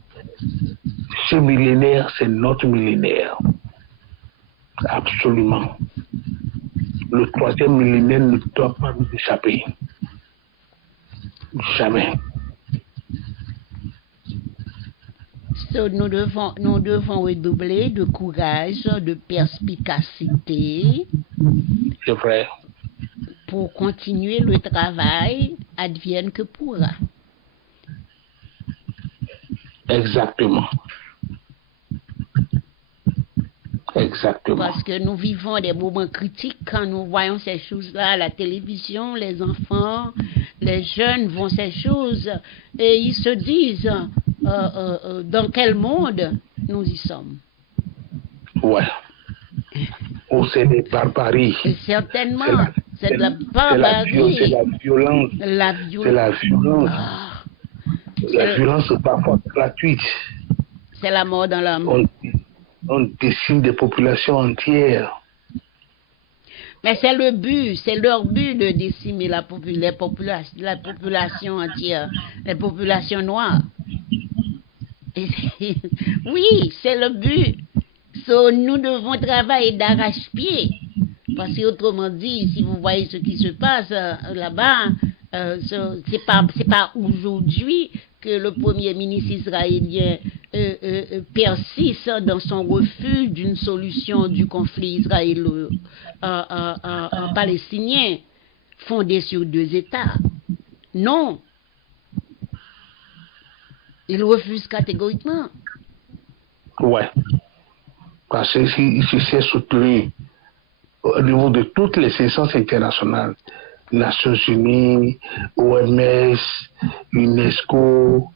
Ce millénaire, c'est notre millénaire. Absolument. Le troisième millénaire ne doit pas nous échapper. Jamais. Nous devons redoubler de courage, de perspicacité. C'est vrai. Pour continuer le travail, advienne que pourra. Exactement. Exactement. Parce que nous vivons des moments critiques quand nous voyons ces choses-là à la télévision, les enfants, les jeunes voient ces choses et ils se disent dans quel monde nous y sommes. Ouais. Ou c'est des barbaries. Et certainement, c'est de la barbarie. C'est la violence. La violence. C'est la violence. La violence parfois gratuite. C'est la mort dans l'amour. On décime des populations entières. Mais c'est le but, c'est leur but de décimer la population entière, les populations noires. Oui, c'est le but. Nous devons travailler d'arrache-pied. Parce que autrement dit, si vous voyez ce qui se passe là-bas, c'est pas aujourd'hui que le premier ministre israélien persiste dans son refus d'une solution du conflit israélo-palestinien fondé sur 2 États. Non. Il refuse catégoriquement. Ouais. Parce qu'il se s'est soutenu au niveau de toutes les instances internationales, Nations Unies, OMS, UNESCO,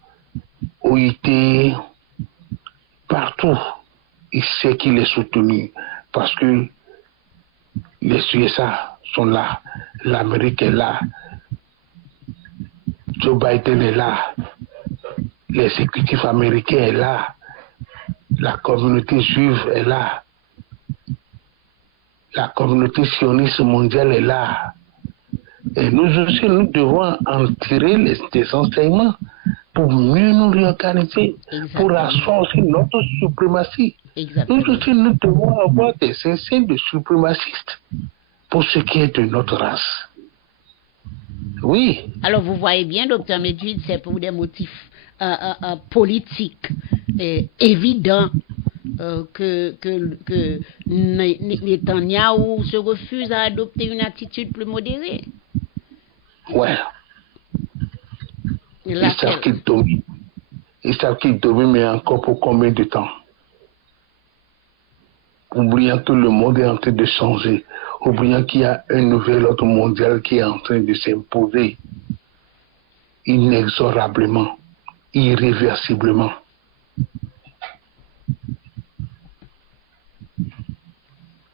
OIT, partout, il sait qu'il est soutenu parce que les USA sont là, l'Amérique est là, Joe Biden est là, l'exécutif américain est là, la communauté juive est là, la communauté sioniste mondiale est là. Et nous aussi, nous devons en tirer des enseignements pour mieux nous réorganiser, pour asseoir aussi notre suprématie. Nous aussi, nous devons avoir des insignes de suprémacistes pour ce qui est de notre race. Oui. Alors, vous voyez bien, docteur Medjid, c'est pour des motifs politiques évidents que Netanyahou se refuse à adopter une attitude plus modérée. Ouais. Ils savent qu'ils dominent. Ils savent qu'ils dominent, mais encore pour combien de temps? Oubliant que le monde est en train de changer, oubliant qu'il y a un nouvel ordre mondial qui est en train de s'imposer inexorablement, irréversiblement.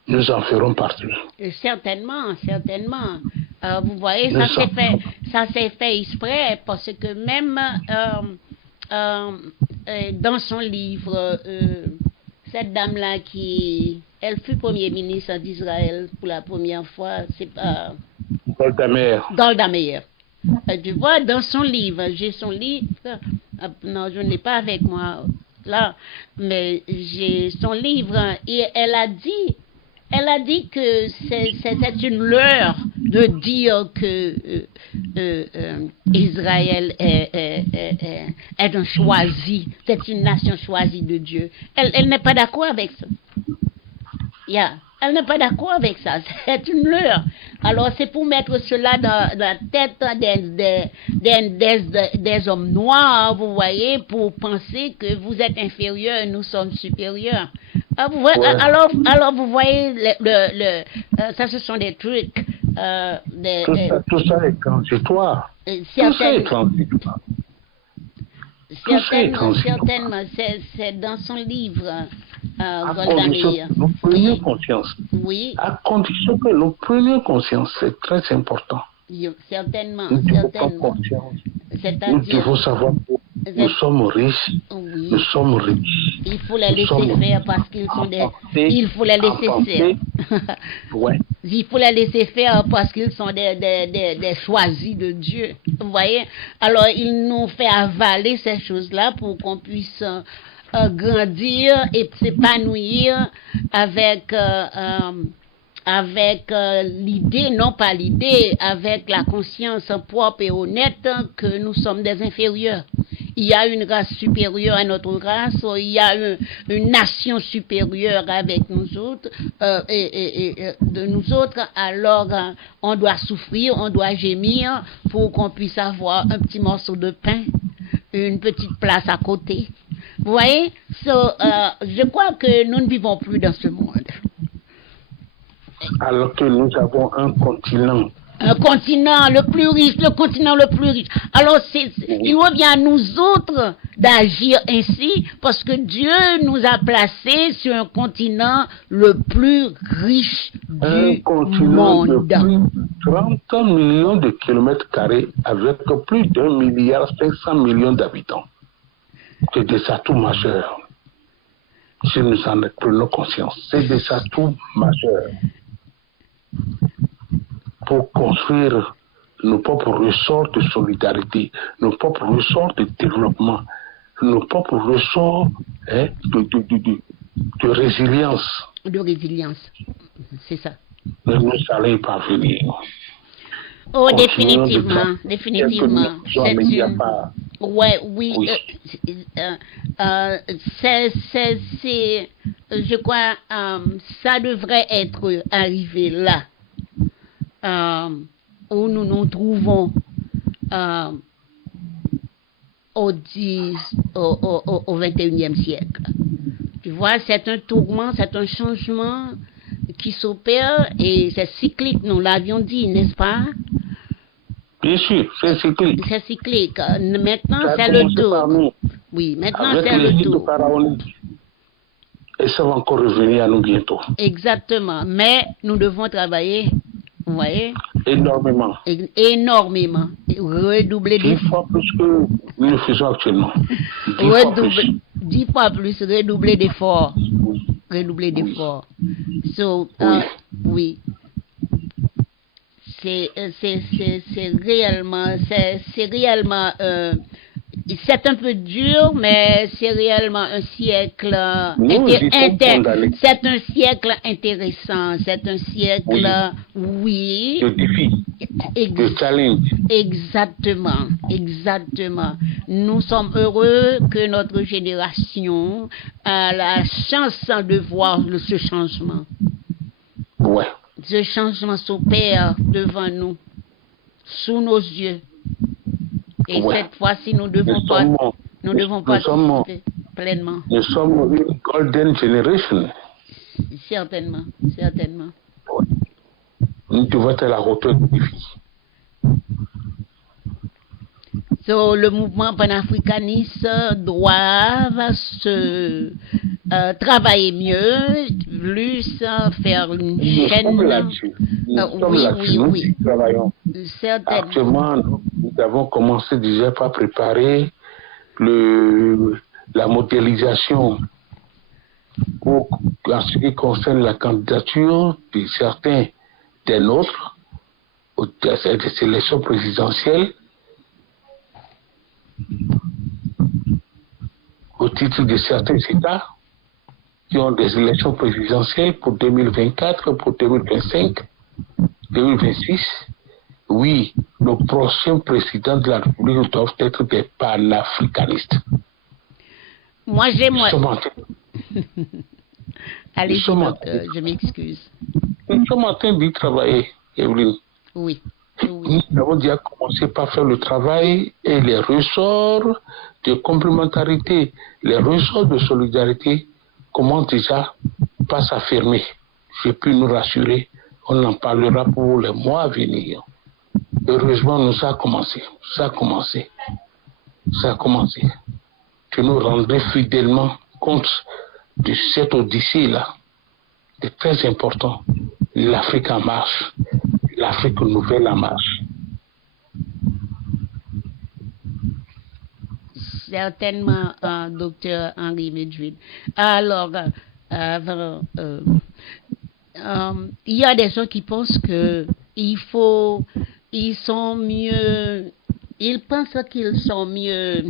Nous en ferons partie. Certainement, certainement. Vous voyez, ça s'est fait exprès parce que même dans son livre, cette dame-là elle fut premier ministre d'Israël pour la première fois, c'est pas... Golda Meir. Golda Meir. Tu vois, dans son livre, j'ai son livre, non, je ne l'ai pas avec moi là, mais j'ai son livre et elle a dit que c'est une leurre de dire que Israël est un choisi, c'est une nation choisie de Dieu. Elle n'est pas d'accord avec ça. Elle n'est pas d'accord avec ça. C'est une leurre. Alors c'est pour mettre cela dans la tête des hommes noirs, vous voyez, pour penser que vous êtes inférieurs, nous sommes supérieurs. Vous voyez, ouais. alors vous voyez, ça ce sont des trucs. Tout ça est transitoire. Certainement, c'est dans son livre. Golda Meir. Nous prenions conscience. Oui. À condition que nous prenions conscience, c'est très important. Certainement. Nous devons savoir que nous sommes riches. Oui. Nous sommes riches. Il faut les laisser faire parce qu'ils sont des. Il faut les laisser faire. Ouais. Il faut les laisser faire parce qu'ils sont des choisis de Dieu. Vous voyez? Alors, il nous fait avaler ces choses-là pour qu'on puisse grandir et s'épanouir avec l'idée, non pas l'idée, avec la conscience propre et honnête que nous sommes des inférieurs. Il y a une race supérieure à notre race, il y a une nation supérieure avec nous autres, de nous autres, alors on doit souffrir, on doit gémir pour qu'on puisse avoir un petit morceau de pain, une petite place à côté. Vous voyez, je crois que nous ne vivons plus dans ce monde. Alors que nous avons un continent. Un continent le plus riche, le continent le plus riche. Alors, il revient à nous autres d'agir ainsi parce que Dieu nous a placés sur un continent le plus riche du monde. De plus de 30 millions de kilomètres carrés avec plus d'1,5 milliard d'habitants. C'est des atouts majeurs. Si nous en prenons conscience, c'est des atouts majeurs pour construire nos propres ressorts de solidarité, nos propres ressorts de développement, nos propres ressorts de résilience. De résilience, c'est ça. Nous allons y parvenir. Oh, définitivement. Oui. Je crois, ça devrait être arrivé là, où nous nous trouvons au 21e siècle. Tu vois, c'est un tourment, c'est un changement qui s'opère et c'est cyclique, nous l'avions dit, n'est-ce pas? Bien sûr, c'est cyclique. C'est cyclique. Maintenant, Ça a c'est le commencé par tour. nous, Oui, maintenant, avec c'est le l'Égypte tour. pharaonique. Et ça va encore revenir à nous bientôt. Exactement. Mais nous devons travailler, vous voyez, Énormément. énormément. Et redoubler 10 d'efforts. fois plus que nous le faisons actuellement. 10 fois plus. 10 fois plus, redoubler d'efforts. Oui. Redoubler Oui. d'efforts. So, Oui. oui. C'est réellement, c'est un peu dur, mais c'est réellement un siècle Nous y sommes condamnés. c'est un siècle intéressant, c'est un siècle, oui, Le défi, le challenge. Exactement, exactement. Nous sommes heureux que notre génération a la chance de voir ce changement. Ouais. Ce changement s'opère devant nous, sous nos yeux. Et cette fois-ci, nous devons participer pleinement. Nous sommes une golden generation. Certainement, certainement. Ouais. Nous devons être à la hauteur du défi. So, le mouvement panafricaniste doit se travailler mieux, plus faire une chaîne. Nous sommes là-dessus. Nous travaillons. Certainement. Actuellement, nous avons commencé déjà par préparer la modélisation en ce qui concerne la candidature de certains des nôtres aux élections présidentielles au titre de certains États qui ont des élections présidentielles pour 2024, pour 2025, 2026. Oui, nos prochains présidents de la République doivent être des panafricanistes. Moi, allez, je m'excuse. Nous sommes en train d'y travailler, Evelyne. Oui. Nous avons déjà commencé par faire le travail et les ressorts de complémentarité, les ressorts de solidarité commencent déjà par s'affirmer. Je peux nous rassurer, on en parlera pour les mois à venir. Heureusement, ça a commencé. Que nous rendons fidèlement compte de cette odyssée-là. C'est très important. L'Afrique en marche. L'Afrique nouvelle en marche. Certainement, docteur Henri Medjid. Alors, il y a des gens qui pensent que ils sont mieux, ils pensent qu'ils sont mieux,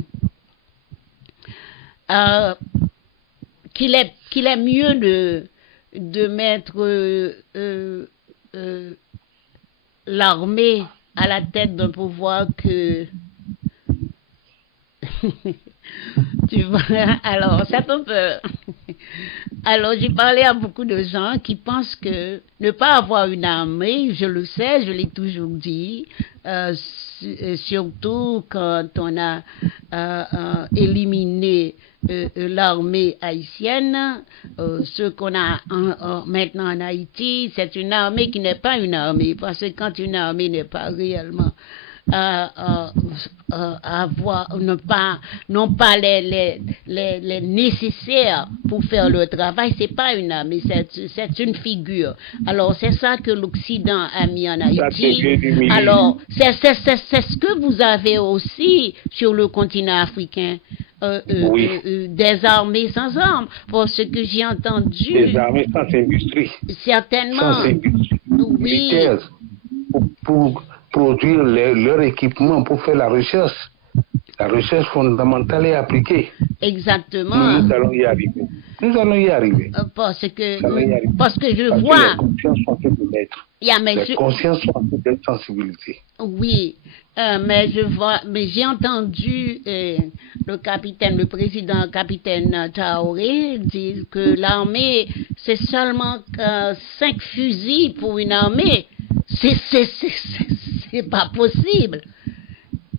qu'il est mieux de mettre l'armée à la tête d'un pouvoir que tu vois, alors c'est un peu alors j'ai parlé à beaucoup de gens qui pensent que ne pas avoir une armée, je le sais, je l'ai toujours dit, surtout quand on a éliminé l'armée haïtienne, ce qu'on a maintenant en Haïti, c'est une armée qui n'est pas une armée, parce que quand une armée n'est pas réellement n'ont pas les nécessaires pour faire le travail, c'est pas une armée, c'est une figure. Alors c'est ça que l'Occident a mis en Haïti. Alors c'est ce que vous avez aussi sur le continent africain. Des armées sans armes, pour ce que j'ai entendu. Des armées sans industrie. Certainement. Sans industrie. Oui. Pour produire leur équipement, pour faire la recherche fondamentale et appliquée. Exactement. Nous allons y arriver. Parce que je vois. Les consciences sont en train d'être sensibilisées. Oui, mais j'ai entendu le président capitaine Traoré dire que l'armée, c'est seulement 5 fusils pour une armée. C'est pas possible.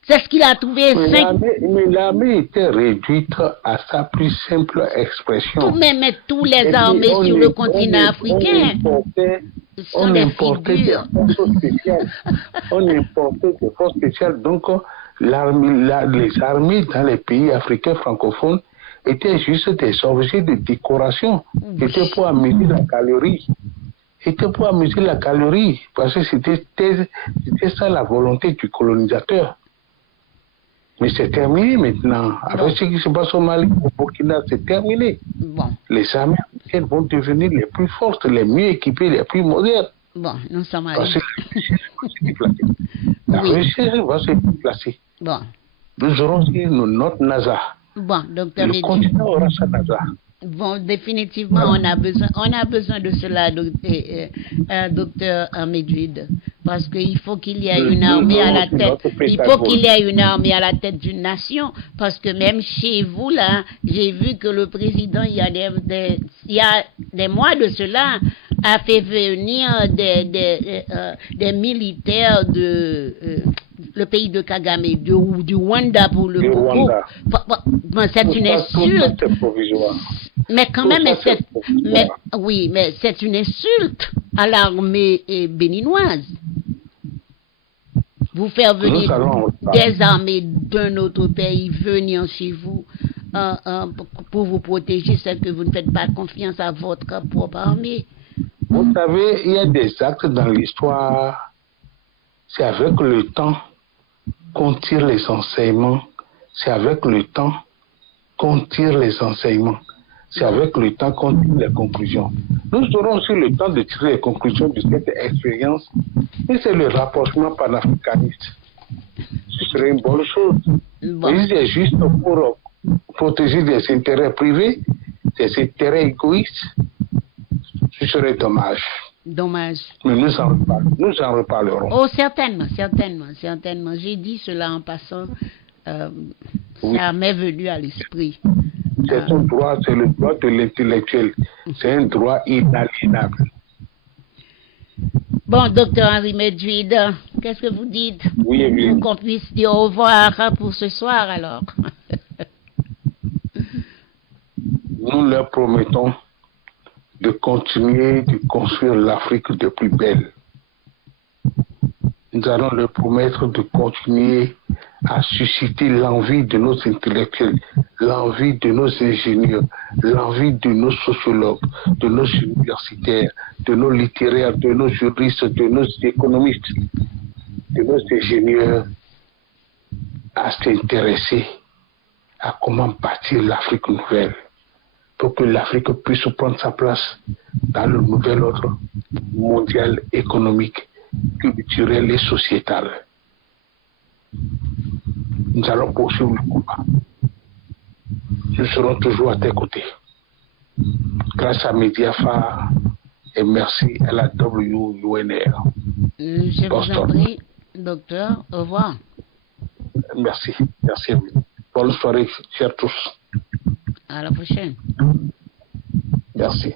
C'est ce qu'il a trouvé. Mais l'armée était réduite à sa plus simple expression. Tous les armées sur le continent africain. sont on des importait des figures. forces spéciales. On importait des forces spéciales. Donc, les armées dans les pays africains francophones étaient juste des objets de décoration. C'était pour amuser la galerie. C'était pour amuser la galerie. Parce que c'était ça la volonté du colonisateur. Mais c'est terminé maintenant. Avec ce qui se passe au Mali, au Burkina, c'est terminé. Bon. Les armées africaines vont devenir les plus fortes, les mieux équipées, les plus modernes. Bon, nous sommes Parce allés. que la Russie va se déplacer. Bon. Nous aurons aussi notre NASA. Bon, docteur Le Medjid. continent aura sa NASA. Bon, définitivement, on a besoin de cela, docteur Medjid, parce qu'il faut qu'il y ait une armée à la tête. Il faut qu'il y ait une armée à la tête d'une nation, parce que même chez vous là, j'ai vu que le président, il y a des mois de cela, a fait venir des militaires de le pays de Kagame, du Rwanda pour le Congo. C'est une insulte. Mais quand même, mais c'est une insulte à l'armée béninoise. Vous faire venir des armées d'un autre pays venir chez vous pour vous protéger, c'est que vous ne faites pas confiance à votre propre armée. Vous savez, il y a des actes dans l'histoire, c'est avec le temps qu'on tire les enseignements, c'est avec le temps qu'on tire les enseignements, c'est avec le temps qu'on tire les conclusions. Nous aurons aussi le temps de tirer les conclusions de cette expérience, et c'est le rapprochement panafricaniste. Ce serait une bonne chose. Bon. Mais c'est juste pour protéger des intérêts privés, des intérêts égoïstes. Ce serait dommage. Dommage. Mais nous en reparlerons. Oh, certainement. J'ai dit cela en passant. Ça m'est venu à l'esprit. C'est un droit, c'est le droit de l'intellectuel. C'est un droit inaliénable. Bon, docteur Henri Medjid, qu'est-ce que vous dites? Oui. Pour qu'on puisse dire au revoir pour ce soir, alors. Nous leur promettons de continuer de construire l'Afrique de plus belle. Nous allons leur promettre de continuer à susciter l'envie de nos intellectuels, l'envie de nos ingénieurs, l'envie de nos sociologues, de nos universitaires, de nos littéraires, de nos juristes, de nos économistes, de nos ingénieurs à s'intéresser à comment bâtir l'Afrique nouvelle, pour que l'Afrique puisse prendre sa place dans le nouvel ordre mondial économique, culturel et sociétal. Nous allons poursuivre le combat. Nous serons toujours à tes côtés. Grâce à Mediaphare et merci à la WUNR. Je vous en prie, docteur. Au revoir. Merci à vous. Bonne soirée, chers tous. À la prochaine. Merci.